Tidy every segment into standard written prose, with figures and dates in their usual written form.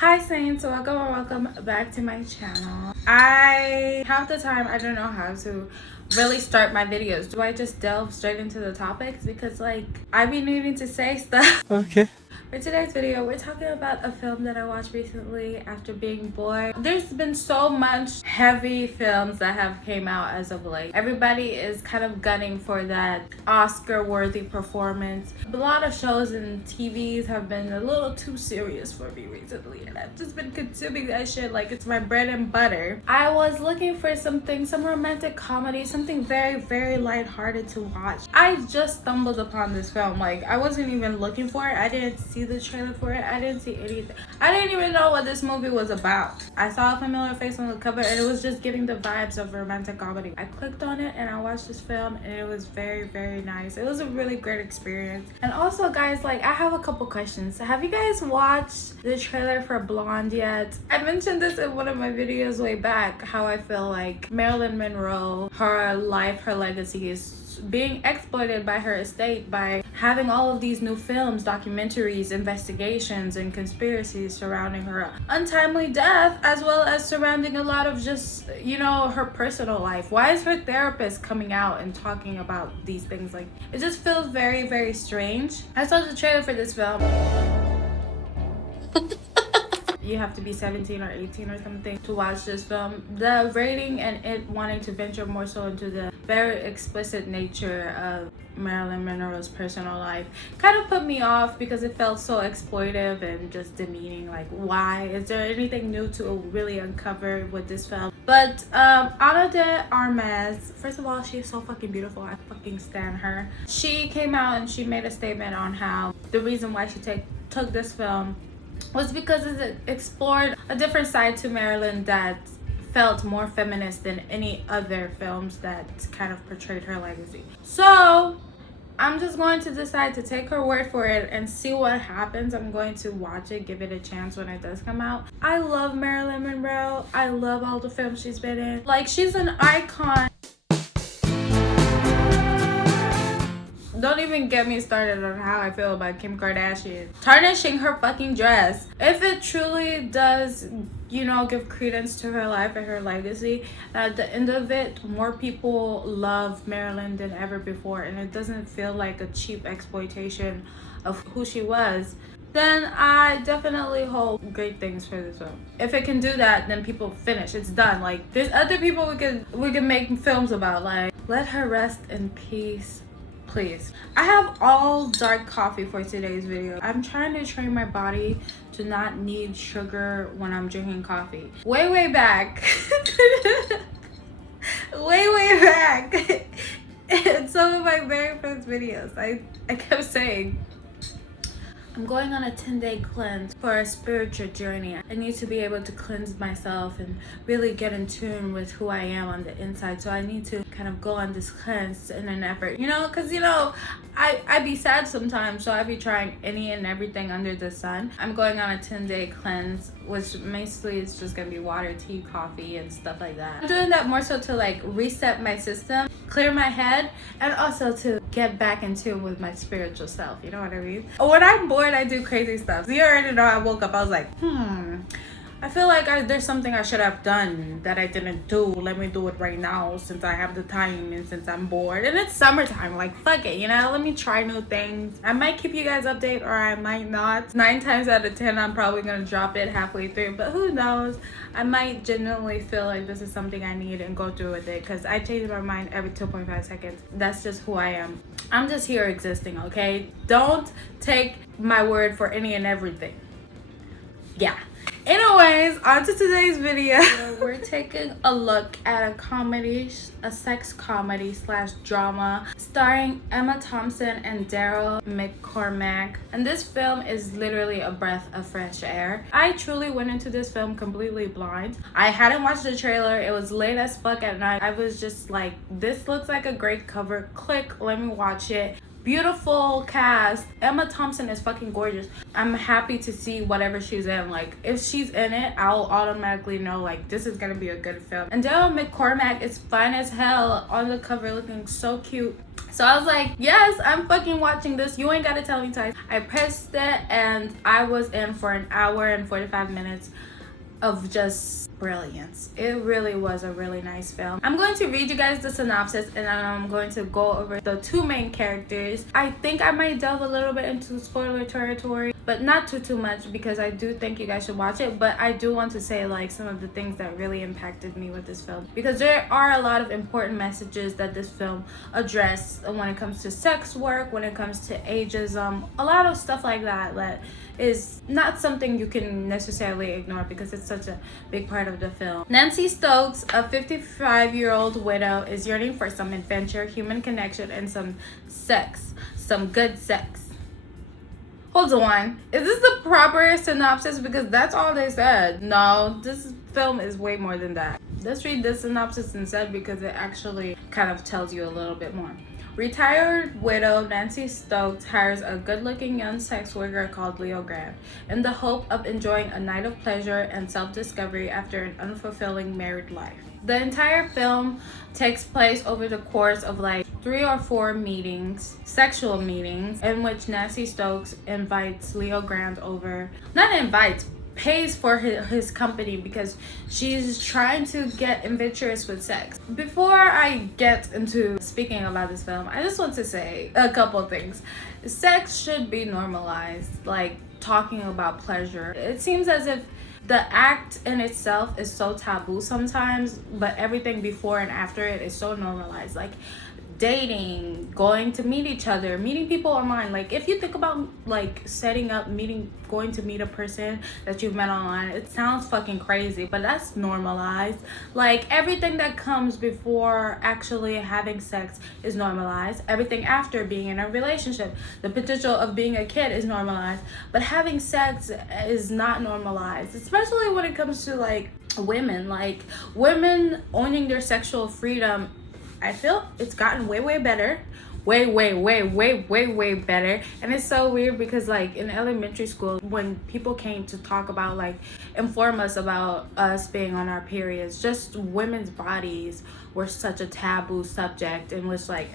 Hi Saints, welcome back to my channel. Half the time I don't know how to really start my videos. Do I just delve straight into the topics? Because I be needing to say stuff. Okay. For today's video, we're talking about a film that I watched recently after being bored. There's been so much heavy films that have came out as of late. Everybody is kind of gunning for that Oscar-worthy performance. A lot of shows and TVs have been a little too serious for me recently, and I've just been consuming that shit like it's my bread and butter. I was looking for some romantic comedy, something very, very lighthearted to watch. I just stumbled upon this film. I wasn't even looking for it. I didn't see the trailer for it. I didn't see anything. I didn't even know what this movie was about. I saw a familiar face on the cover and it was just giving the vibes of romantic comedy. I clicked on it and I watched this film and it was very, very nice. It was a really great experience. And also guys, I have a couple questions. Have you guys watched the trailer for Blonde yet? I mentioned this in one of my videos way back, how I feel like Marilyn Monroe, her life, her legacy is being exploited by her estate by having all of these new films, documentaries, investigations, and conspiracies surrounding her untimely death, as well as surrounding a lot of just, her personal life. Why is her therapist coming out and talking about these things? It just feels very, very strange. I saw the trailer for this film. You have to be 17 or 18 or something to watch this film. The rating and it wanting to venture more so into the very explicit nature of Marilyn Monroe's personal life kind of put me off because it felt so exploitive and just demeaning. Why? Is there anything new to really uncover with this film? But Ana de Armas, first of all, she is so fucking beautiful. I fucking stan her. She came out and she made a statement on how the reason why she took this film was because it explored a different side to Marilyn that felt more feminist than any other films that kind of portrayed her legacy. So I'm just going to decide to take her word for it and see what happens. I'm going to watch it, give it a chance when it does come out. I love Marilyn Monroe. I love all the films she's been in. She's an icon. Don't even get me started on how I feel about Kim Kardashian tarnishing her fucking dress. If it truly does, give credence to her life and her legacy, at the end of it, more people love Marilyn than ever before, and it doesn't feel like a cheap exploitation of who she was, then I definitely hope great things for this film. If it can do that, then people finish. It's done. There's other people we can make films about. Let her rest in peace. Please. I have all dark coffee for today's video. I'm trying to train my body to not need sugar when I'm drinking coffee. Way back. way back. In some of my very first videos, I kept saying, I'm going on a 10-day cleanse for a spiritual journey. I need to be able to cleanse myself and really get in tune with who I am on the inside. So I need to kind of go on this cleanse in an effort, because I be sad sometimes, so I be trying any and everything under the sun. I'm going on a 10-day cleanse, which mostly is just gonna be water, tea, coffee, and stuff like that. I'm doing that more so to reset my system, clear my head, and also to get back in tune with my spiritual self. You know what I mean? When I'm bored, I do crazy stuff. You already know I woke up, I was like, I feel like there's something I should have done that I didn't do. Let me do it right now since I have the time and since I'm bored. And it's summertime. Fuck it, let me try new things. I might keep you guys updated or I might not. 9 times out of 10, I'm probably going to drop it halfway through. But who knows? I might genuinely feel like this is something I need and go through with it. Because I change my mind every 2.5 seconds. That's just who I am. I'm just here existing, okay? Don't take my word for any and everything. Yeah. Anyways, on to today's video. We're taking a look at a sex comedy / drama starring Emma Thompson and Daryl McCormack. And this film is literally a breath of fresh air. I truly went into this film completely blind. I hadn't watched the trailer. It was late as fuck at night. I was just like, this looks like a great cover. Click, let me watch it. beautiful cast. Emma Thompson is fucking gorgeous. I'm happy to see whatever she's in. Like, if she's in it, I'll automatically know, like, this is gonna be a good film. And Daryl McCormack is fine as hell on the cover, looking so cute. So I was like, yes, I'm fucking watching this. You ain't gotta tell me twice. I pressed it and I was in for an hour and 45 minutes of just brilliance. It really was a really nice film. I'm going to read you guys the synopsis and then I'm going to go over the two main characters. I think I might delve a little bit into spoiler territory, but not too much, because I do think you guys should watch it. But I do want to say, like, some of the things that really impacted me with this film, because there are a lot of important messages that this film addressed when it comes to sex work, when it comes to ageism, a lot of stuff like that that is not something you can necessarily ignore because it's such a big part of the film. Nancy Stokes, a 55-year-old widow, is yearning for some adventure, human connection, and some sex. Some good sex. Hold on. Is this the proper synopsis? Because that's all they said. No, this film is way more than that. Let's read the synopsis instead because it actually kind of tells you a little bit more. Retired widow Nancy Stokes hires a good-looking young sex worker called Leo Grande in the hope of enjoying a night of pleasure and self-discovery after an unfulfilling married life. The entire film takes place over the course of like 3 or 4 meetings, sexual meetings, in which Nancy Stokes invites Leo Grande over. Not invites, pays for his company because she's trying to get adventurous with sex. Before I get into speaking about this film, I just want to say a couple things. Sex should be normalized, like talking about pleasure. It seems as if the act in itself is so taboo sometimes, but everything before and after it is so normalized. Like dating, going to meet each other, meeting people online. Like, if you think about like setting up going to meet a person that you've met online, it sounds fucking crazy, but that's normalized. Like, everything that comes before actually having sex is normalized. Everything after being in a relationship, the potential of being a kid is normalized, but having sex is not normalized, especially when it comes to like women owning their sexual freedom. I feel it's gotten way better. Way better. And it's so weird because like in elementary school, when people came to talk about, like, inform us about us being on our periods, just women's bodies were such a taboo subject, and was like,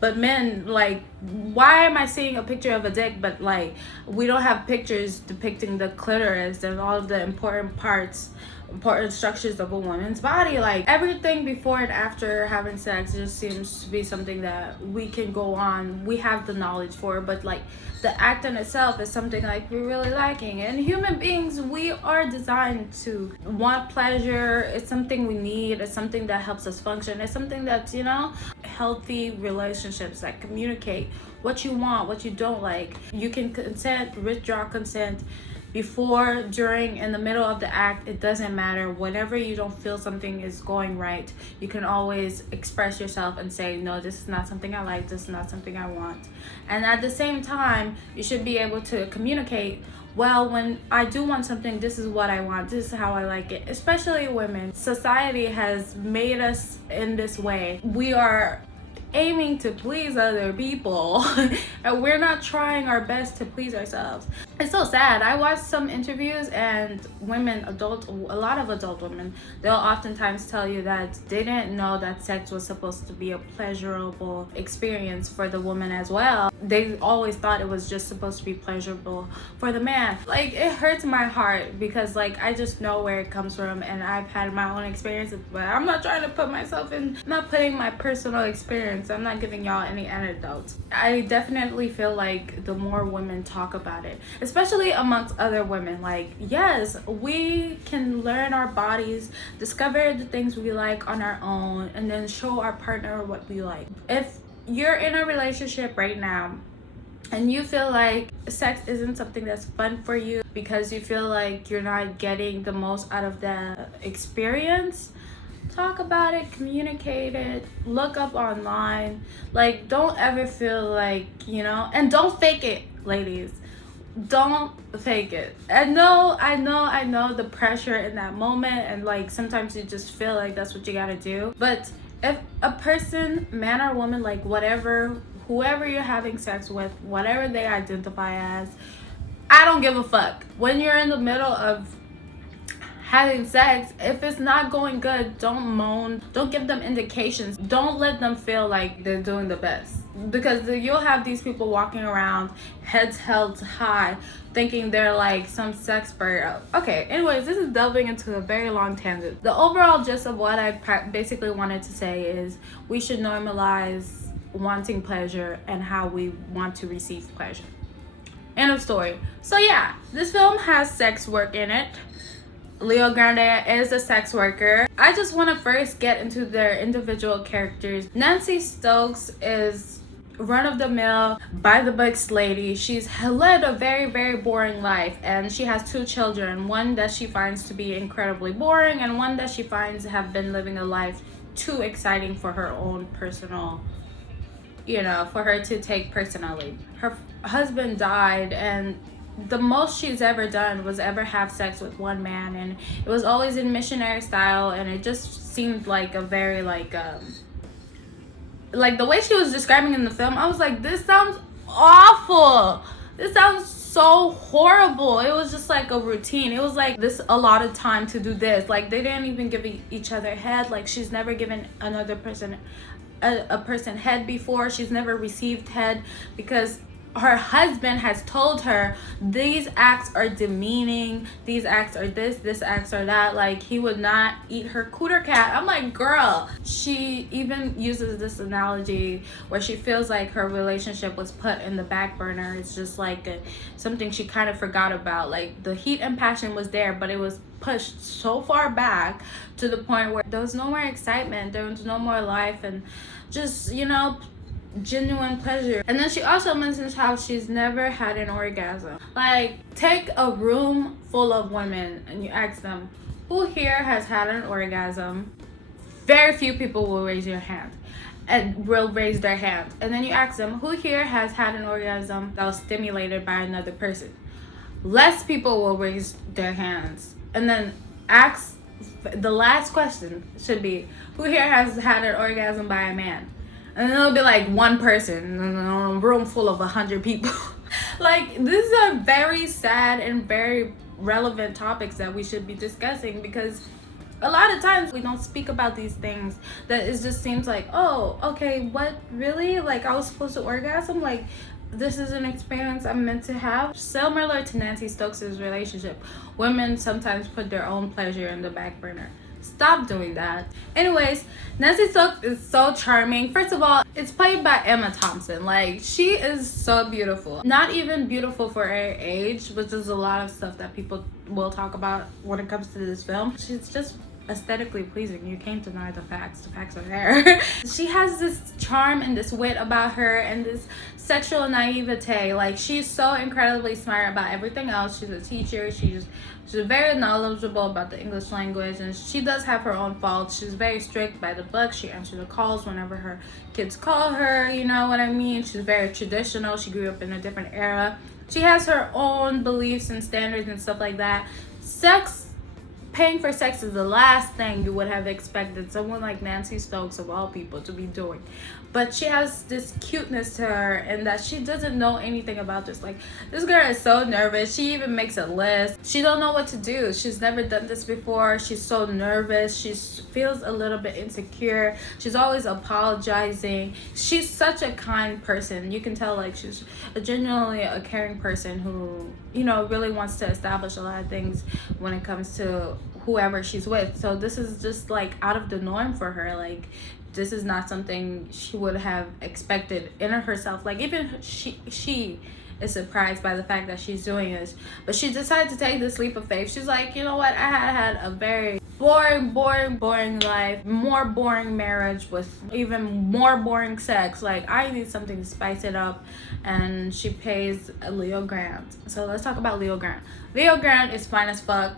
but men, like, why am I seeing a picture of a dick, but like we don't have pictures depicting the clitoris and all of the important structures of a woman's body? Like, everything before and after having sex just seems to be something that we can go on, we have the knowledge for, but like the act in itself is something like we're really lacking. And human beings, we are designed to want pleasure. It's something we need. It's something that helps us function. It's something that's, you know, healthy relationships that communicate what you want, what you don't like. You can consent, withdraw consent before, during, in the middle of the act. It doesn't matter. Whenever you don't feel something is going right, you can always express yourself and say, no, this is not something I like, this is not something I want. And at the same time, you should be able to communicate, well, when I do want something, this is what I want, this is how I like it. Especially women. Society has made us in this way. We are aiming to please other people and we're not trying our best to please ourselves. It's so sad. I watched some interviews and a lot of adult women, they'll oftentimes tell you that they didn't know that sex was supposed to be a pleasurable experience for the woman as well. They always thought it was just supposed to be pleasurable for the man. Like, it hurts my heart because like I just know where it comes from and I've had my own experiences, but I'm not trying to put myself in, I'm not putting my personal experience, I'm not giving y'all any anecdotes. I definitely feel like the more women talk about it, especially amongst other women, like, yes, we can learn our bodies, discover the things we like on our own, and then show our partner what we like. If you're in a relationship right now and you feel like sex isn't something that's fun for you because you feel like you're not getting the most out of the experience, talk about it, communicate it, look up online. Like, don't ever feel like, you know, and don't fake it, ladies. Don't fake it. I know the pressure in that moment, and like sometimes you just feel like that's what you gotta do. But if a person, man or woman, like whatever, whoever you're having sex with, whatever they identify as, I don't give a fuck. When you're in the middle of having sex, if it's not going good, don't moan, don't give them indications, don't let them feel like they're doing the best, because you'll have these people walking around heads held high thinking they're like some sex expert. Okay, anyways, this is delving into a very long tangent. The overall gist of what I basically wanted to say is we should normalize wanting pleasure and how we want to receive pleasure. End of story. So yeah, this film has sex work in it. Leo Grande is a sex worker. I just want to first get into their individual characters. Nancy Stokes is run-of-the-mill, by-the-books lady. She's led a very, very boring life, and she has 2 children. One that she finds to be incredibly boring, and one that she finds have been living a life too exciting for her own personal, for her to take personally. Her husband died, and the most she's ever done was ever have sex with one man, and it was always in missionary style, and it just seemed like a very like the way she was describing in the film, I was like, this sounds awful, this sounds so horrible. It was just like a routine. It was like this allotted time to do this. Like they didn't even give each other head. Like she's never given another person a person head before. She's never received head because her husband has told her these acts are demeaning, these acts are this acts are that. Like he would not eat her cooter cat. I'm like, girl. She even uses this analogy where she feels like her relationship was put in the back burner. It's just like something she kind of forgot about. Like the heat and passion was there, but it was pushed so far back to the point where there was no more excitement, there was no more life, and just genuine pleasure. And then she also mentions how she's never had an orgasm. Like, take a room full of women and you ask them, who here has had an orgasm? Very few people will raise their hand. And will raise their hand. And then you ask them, who here has had an orgasm that was stimulated by another person? Less people will raise their hands. And then the last question should be, who here has had an orgasm by a man? And then it'll be like one person in a room full of 100 people. Like, these are very sad and very relevant topics that we should be discussing, because a lot of times we don't speak about these things. That it just seems like, oh, okay, what, really? Like, I was supposed to orgasm? Like, this is an experience I'm meant to have? Similar to Nancy Stokes' relationship, women sometimes put their own pleasure in the back burner. Stop doing that. Anyways, Nancy Stokes is so charming. First of all, it's played by Emma Thompson. Like, she is so beautiful. Not even beautiful for her age, which is a lot of stuff that people will talk about when it comes to this film. She's just aesthetically pleasing. You can't deny the facts. The facts are there. She has this charm and this wit about her and this sexual naivete. Like, she's so incredibly smart about everything else. She's a teacher. She's very knowledgeable about the English language, and she does have her own faults. She's very strict by the book. She answers the calls whenever her kids call her, you know what I mean? She's very traditional. She grew up in a different era. She has her own beliefs and standards and stuff like that. Paying for sex is the last thing you would have expected someone like Nancy Stokes, of all people, to be doing. But she has this cuteness to her, and that she doesn't know anything about this. Like, this girl is so nervous. She even makes a list. She don't know what to do. She's never done this before. She's so nervous. She feels a little bit insecure. She's always apologizing. She's such a kind person. You can tell, like, she's genuinely a caring person who, really wants to establish a lot of things when it comes to whoever she's with. So this is just like out of the norm for her. Like, this is not something she would have expected in herself. Like, even she is surprised by the fact that she's doing this, but she decided to take this leap of faith. She's like, you know what, I had a very boring life, more boring marriage with even more boring sex. Like, I need something to spice it up, and she pays Leo Grande. So let's talk about Leo Grande. Leo Grande is fine as fuck.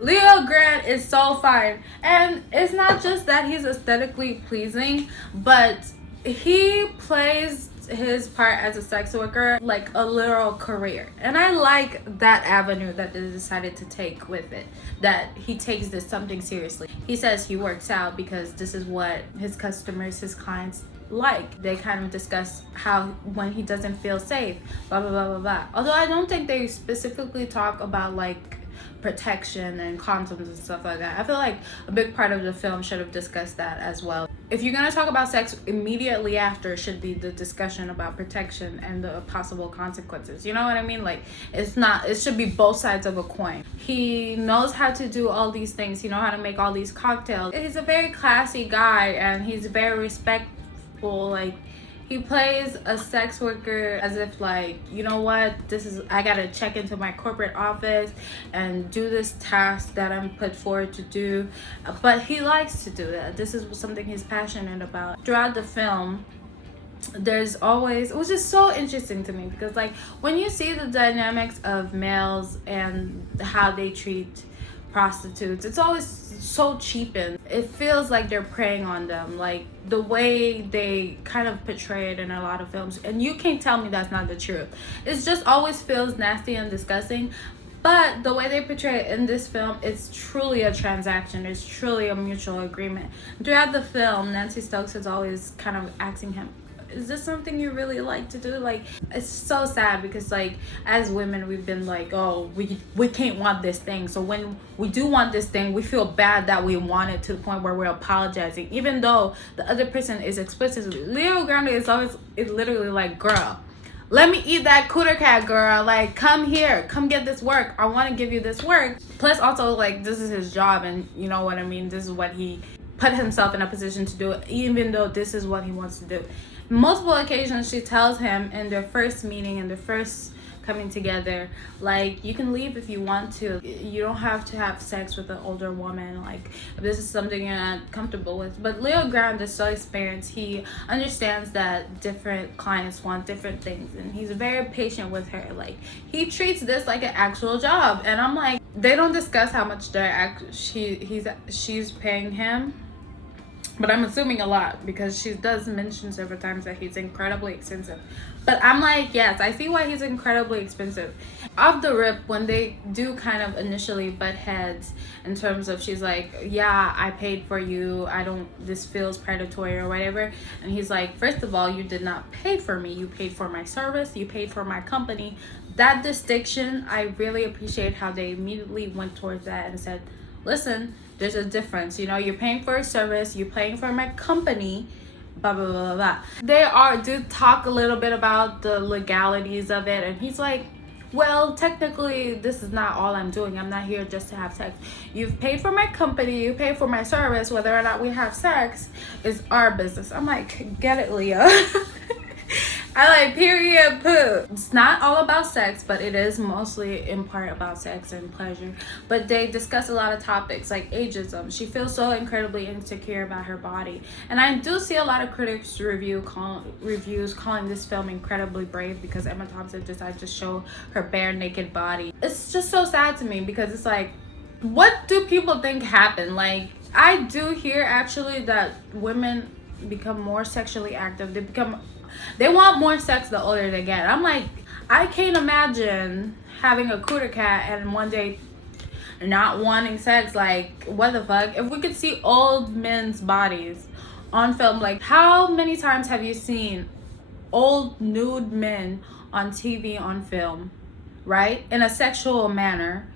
Leo Grande is so fine, and it's not just that he's aesthetically pleasing, but he plays his part as a sex worker like a literal career. And I like that avenue that they decided to take with it, that he takes this something seriously. He says he works out because this is what his customers, his clients like. They kind of discuss how when he doesn't feel safe, blah blah blah blah blah. Although I don't think they specifically talk about like protection and condoms and stuff like that. I feel like a big part of the film should have discussed that as well. If you're gonna talk about sex, immediately after should be the discussion about protection and the possible consequences. You know what I mean? Like, it should be both sides of a coin. He knows how to do all these things. He knows how to make all these cocktails. He's a very classy guy and he's very respectful. Like, he plays a sex worker as if like, you know what, I gotta check into my corporate office and do this task that I'm put forward to do. But he likes to do that. This is something he's passionate about. Throughout the film, it was just so interesting to me because like when you see the dynamics of males and how they treat prostitutes, it's always so cheapened. It feels like they're preying on them, like the way they kind of portray it in a lot of films, and you can't tell me that's not the truth. It just always feels nasty and disgusting. But the way they portray it in this film, it's truly a transaction. It's truly a mutual agreement. Throughout the film, Nancy Stokes is always kind of asking him, is this something you really like to do? Like, it's so sad because like as women we've been like, oh, we can't want this thing, so when we do want this thing we feel bad that we want it, to the point where we're apologizing even though the other person is explicitly. Leo Grande is literally like, girl, let me eat that cooter cat, girl. Like, come here, come get this work. I want to give you this work. Plus also like this is his job, and you know what I mean, this is what he put himself in a position to do, even though this is what he wants to do. Multiple occasions she tells him in their first meeting, in their first coming together, like, you can leave if you want to. You don't have to have sex with an older woman, like if this is something you're not comfortable with. But Leo Grande is so experienced. He understands that different clients want different things, and he's very patient with her. Like, he treats this like an actual job. And I'm like, they don't discuss how much she's paying him, but I'm assuming a lot because she does mention several times that he's incredibly expensive. But I'm like, yes, I see why he's incredibly expensive. Off the rip, when they do kind of initially butt heads in terms of, she's like, yeah, I paid for you, this feels predatory or whatever. And he's like, first of all, you did not pay for me. You paid for my service. You paid for my company. That distinction, I really appreciate how they immediately went towards that and said, listen, there's a difference. You know, you're paying for a service, you're paying for my company, blah blah blah blah. They do talk a little bit about the legalities of it, and he's like, well, technically this is not all I'm doing. I'm not here just to have sex. You've paid for my company, you pay for my service. Whether or not we have sex is our business. I'm like, get it, Leo. I like, period, poo. It's not all about sex, but it is mostly in part about sex and pleasure. But they discuss a lot of topics like ageism. She feels so incredibly insecure about her body. And I do see a lot of critics reviews calling this film incredibly brave because Emma Thompson decided to show her bare naked body. It's just so sad to me because it's like, what do people think happened? Like, I do hear actually that women become more sexually active. They want more sex the older they get. I'm like, I can't imagine having a cooter cat and one day not wanting sex. Like, what the fuck? If we could see old men's bodies on film, like, how many times have you seen old nude men on TV, on film, right? In a sexual manner.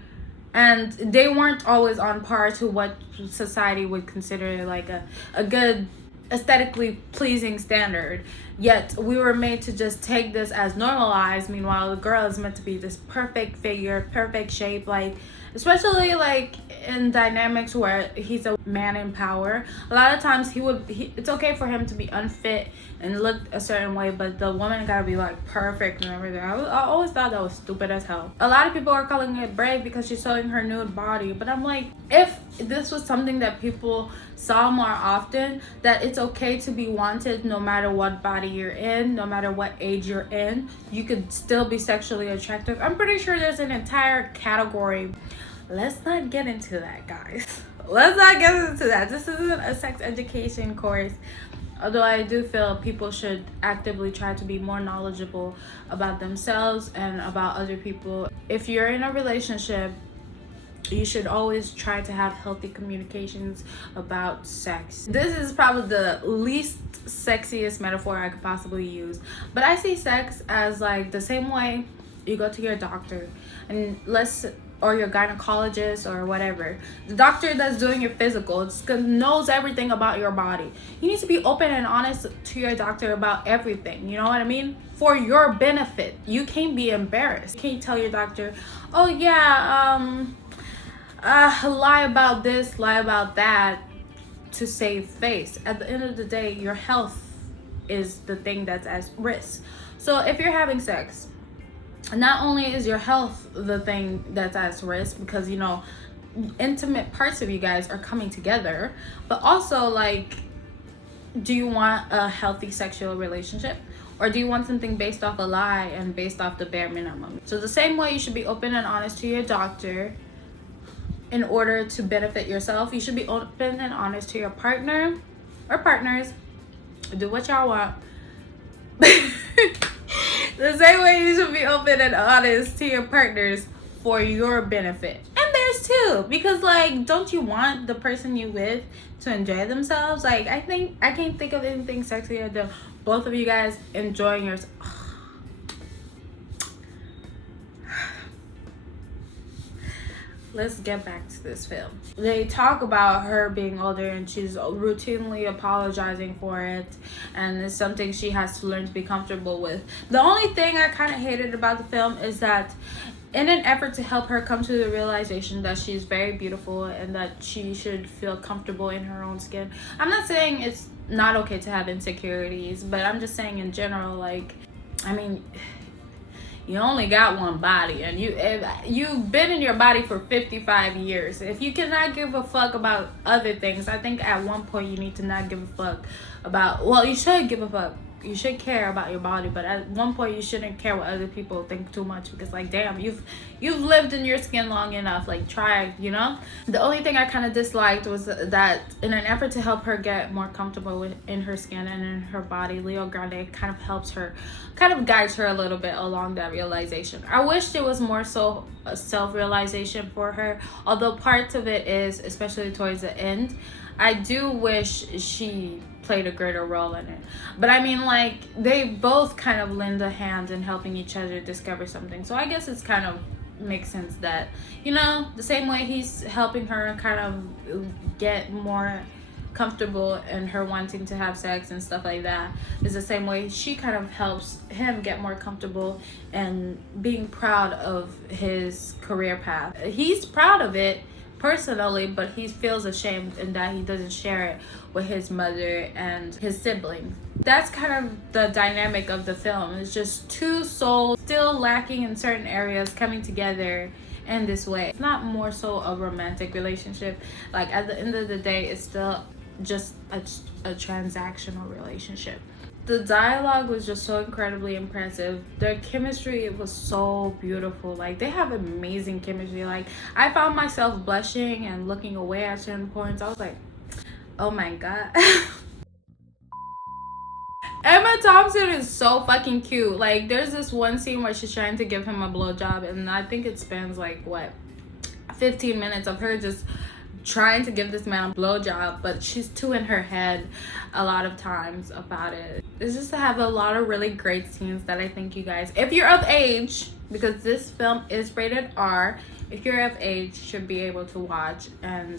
And they weren't always on par to what society would consider like a good aesthetically pleasing standard. Yet we were made to just take this as normalized. Meanwhile, the girl is meant to be this perfect figure, perfect shape, like, especially like in dynamics where he's a man in power. A lot of times it's okay for him to be unfit and look a certain way, but the woman gotta be like perfect and everything. I always thought that was stupid as hell. A lot of people are calling it brave because she's showing her nude body, but I'm like, if this was something that people saw more often, that it's okay to be wanted no matter what body you're in, no matter what age you're in, you could still be sexually attractive. I'm pretty sure there's an entire category. Let's not get into that, guys. Let's not get into that. This isn't a sex education course. Although I do feel people should actively try to be more knowledgeable about themselves and about other people. If you're in a relationship, you should always try to have healthy communications about sex. This is probably the least sexiest metaphor I could possibly use, but I see sex as like the same way you go to your doctor and or your gynecologist or whatever. The doctor that's doing your physical knows everything about your body. You need to be open and honest to your doctor about everything. You know what I mean? For your benefit. You can't be embarrassed. You can't tell your doctor, oh yeah, lie about this, lie about that to save face. At the end of the day, your health is the thing that's at risk. So if you're having sex, not only is your health the thing that's at risk, because you know intimate parts of you guys are coming together, but also like, do you want a healthy sexual relationship, or do you want something based off a lie and based off the bare minimum? So the same way you should be open and honest to your doctor in order to benefit yourself, you should be open and honest to your partner or partners. Do what y'all want. The same way you should be open and honest to your partners for your benefit. And there's two, because like, don't you want the person you with to enjoy themselves? Like, I can't think of anything sexier than both of you guys enjoying yourself. Let's get back to this film. They talk about her being older and she's routinely apologizing for it, and it's something she has to learn to be comfortable with. The only thing I kind of hated about the film is that in an effort to help her come to the realization that she's very beautiful and that she should feel comfortable in her own skin. I'm not saying it's not okay to have insecurities, but I'm just saying in general, like, I mean, you only got one body, and you've been in your body for 55 years. If you cannot give a fuck about other things, I think at one point you need to not give a fuck about, well, you should give a fuck. You should care about your body, but at one point you shouldn't care what other people think too much, because like, damn, you've lived in your skin long enough. Like, try, you know. The only thing I kind of disliked was that in an effort to help her get more comfortable in her skin and in her body, Leo Grande kind of helps her, kind of guides her a little bit along that realization. I wish there was more so a self-realization for her, although parts of it is, especially towards the end. I do wish she played a greater role in it, but I mean, like, they both kind of lend a hand in helping each other discover something. So I guess it's kind of makes sense that, you know, the same way he's helping her kind of get more comfortable in her wanting to have sex and stuff like that, is the same way she kind of helps him get more comfortable and being proud of his career path. He's proud of it personally, but he feels ashamed in that he doesn't share it with his mother and his siblings. That's kind of the dynamic of the film. It's just two souls still lacking in certain areas coming together in this way. It's not more so a romantic relationship. Like, at the end of the day, it's still just a transactional relationship. The dialogue was just so incredibly impressive. Their chemistry, it was so beautiful. Like, they have amazing chemistry. Like, I found myself blushing and looking away at certain points. I was like, oh my god. Emma Thompson is so fucking cute. Like, there's this one scene where she's trying to give him a blowjob, and I think it spans like, what, 15 minutes of her just trying to give this man a blowjob, but she's too in her head a lot of times about it. It's just to have a lot of really great scenes that I think you guys, if you're of age, because this film is rated R, if you're of age, should be able to watch and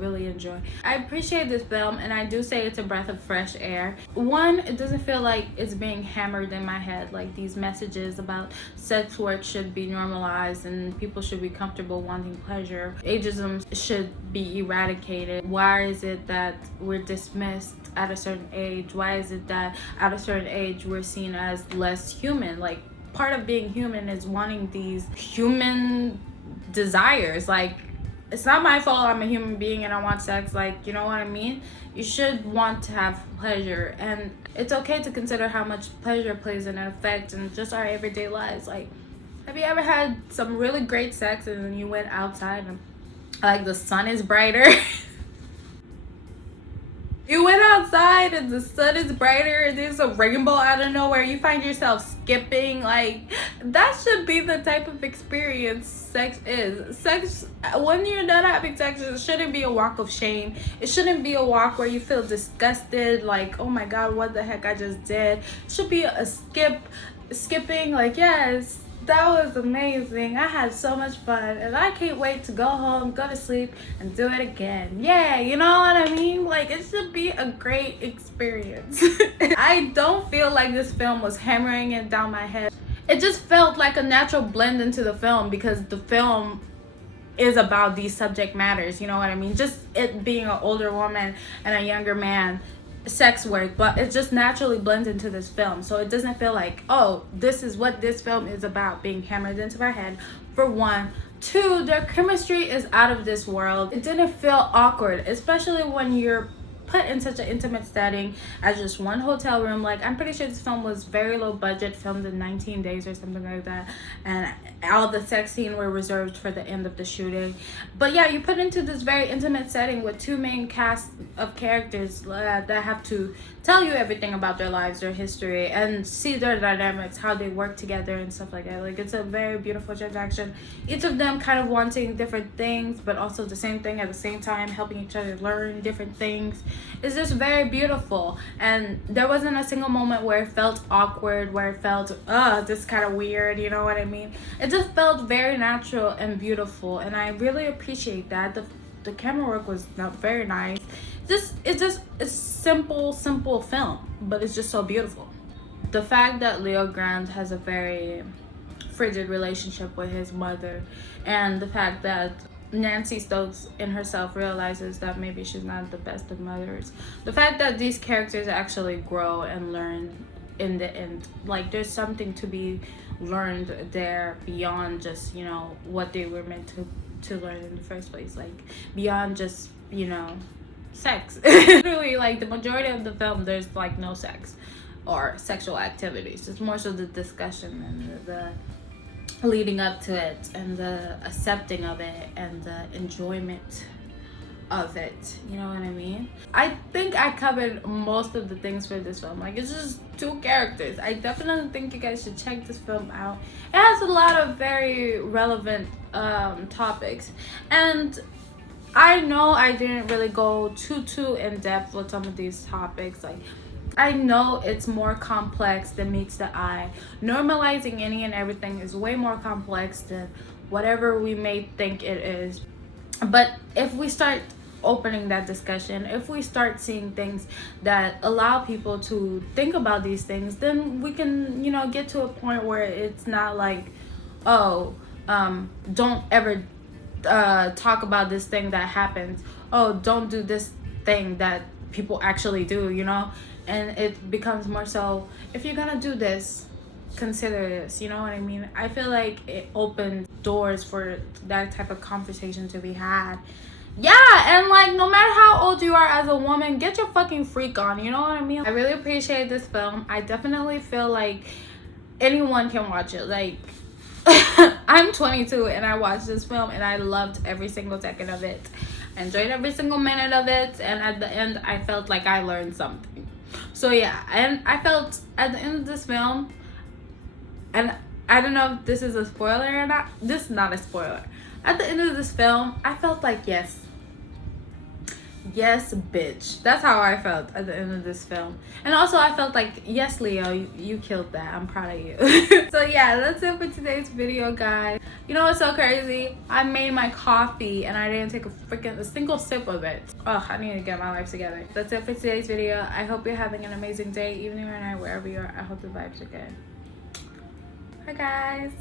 really enjoy. I appreciate this film, and I do say it's a breath of fresh air. One, it doesn't feel like it's being hammered in my head, like these messages about sex work should be normalized and people should be comfortable wanting pleasure. Ageism should be eradicated. Why is it that we're dismissed at a certain age? Why is it that at a certain age we're seen as less human? Like, part of being human is wanting these human desires. Like, it's not my fault I'm a human being and I want sex. Like, you know what I mean? You should want to have pleasure, and it's okay to consider how much pleasure plays an effect in just our everyday lives. Like, have you ever had some really great sex and then you went outside and like the sun is brighter? You went outside and the sun is brighter and there's a rainbow out of nowhere. You find yourself skipping. Like, that should be the type of experience sex is. Sex, when you're done having sex, it shouldn't be a walk of shame. It shouldn't be a walk where you feel disgusted, like, oh my god, what the heck I just did. It should be a skipping, like, yes, that was amazing. I had so much fun and I can't wait to go home, go to sleep, and do it again. Yeah, you know what I mean? Like, it should be a great experience. I don't feel like this film was hammering it down my head. It just felt like a natural blend into the film because the film is about these subject matters, you know what I mean? Just it being an older woman and a younger man, sex work, but it just naturally blends into this film, so it doesn't feel like, oh, this is what this film is about, being hammered into my head, for one. Two, their chemistry is out of this world. It didn't feel awkward, especially when you're put in such an intimate setting as just one hotel room. Like, I'm pretty sure this film was very low budget, filmed in 19 days or something like that, and all the sex scenes were reserved for the end of the shooting. But yeah, you put into this very intimate setting with two main cast of characters that have to tell you everything about their lives, their history, and see their dynamics, how they work together and stuff like that. Like, it's a very beautiful transaction, each of them kind of wanting different things but also the same thing at the same time, helping each other learn different things. It's just very beautiful, and there wasn't a single moment where it felt awkward, where it felt this kind of weird, you know what I mean? It just felt very natural and beautiful, and I really appreciate that. The camera work was not very nice. It's simple film, but it's just so beautiful. The fact that Leo Grande has a very frigid relationship with his mother, and the fact that Nancy Stokes in herself realizes that maybe she's not the best of mothers. The fact that these characters actually grow and learn in the end. Like, there's something to be learned there beyond just, you know, what they were meant to learn in the first place. Like, beyond just, you know, sex. Literally, like, the majority of the film, there's, like, no sex or sexual activities. It's more so the discussion and the leading up to it and the accepting of it and the enjoyment of it, you know what I mean? I think I covered most of the things for this film. Like, it's just two characters. I definitely think you guys should check this film out. It has a lot of very relevant topics, and I know I didn't really go too in depth with some of these topics. Like, I know it's more complex than meets the eye. Normalizing any and everything is way more complex than whatever we may think it is. But if we start opening that discussion, if we start seeing things that allow people to think about these things, then we can, you know, get to a point where it's not like, oh, don't ever talk about this thing that happens. Oh, don't do this thing that people actually do, you know? And it becomes more so, if you're gonna do this, consider this, you know what I mean? I feel like it opens doors for that type of conversation to be had. Yeah, and like, no matter how old you are as a woman, get your fucking freak on, you know what I mean? I really appreciate this film. I definitely feel like anyone can watch it. Like, I'm 22 and I watched this film and I loved every single second of it. I enjoyed every single minute of it, and at the end I felt like I learned something. So yeah, and I felt at the end of this film, and I don't know if this is a spoiler or not. This is not a spoiler. At the end of this film, I felt like, yes, bitch. That's how I felt at the end of this film. And also I felt like, yes, Leo, you killed that. I'm proud of you. So yeah, that's it for today's video, guys. You know what's so crazy? I made my coffee and I didn't take a single sip of it. Oh, I need to get my life together. That's it for today's video. I hope you're having an amazing day, evening, or night, wherever you are. I hope the vibes are good. Bye, guys.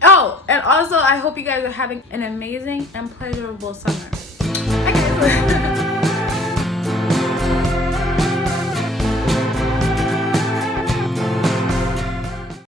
Oh, and also I hope you guys are having an amazing and pleasurable summer. Bye, guys.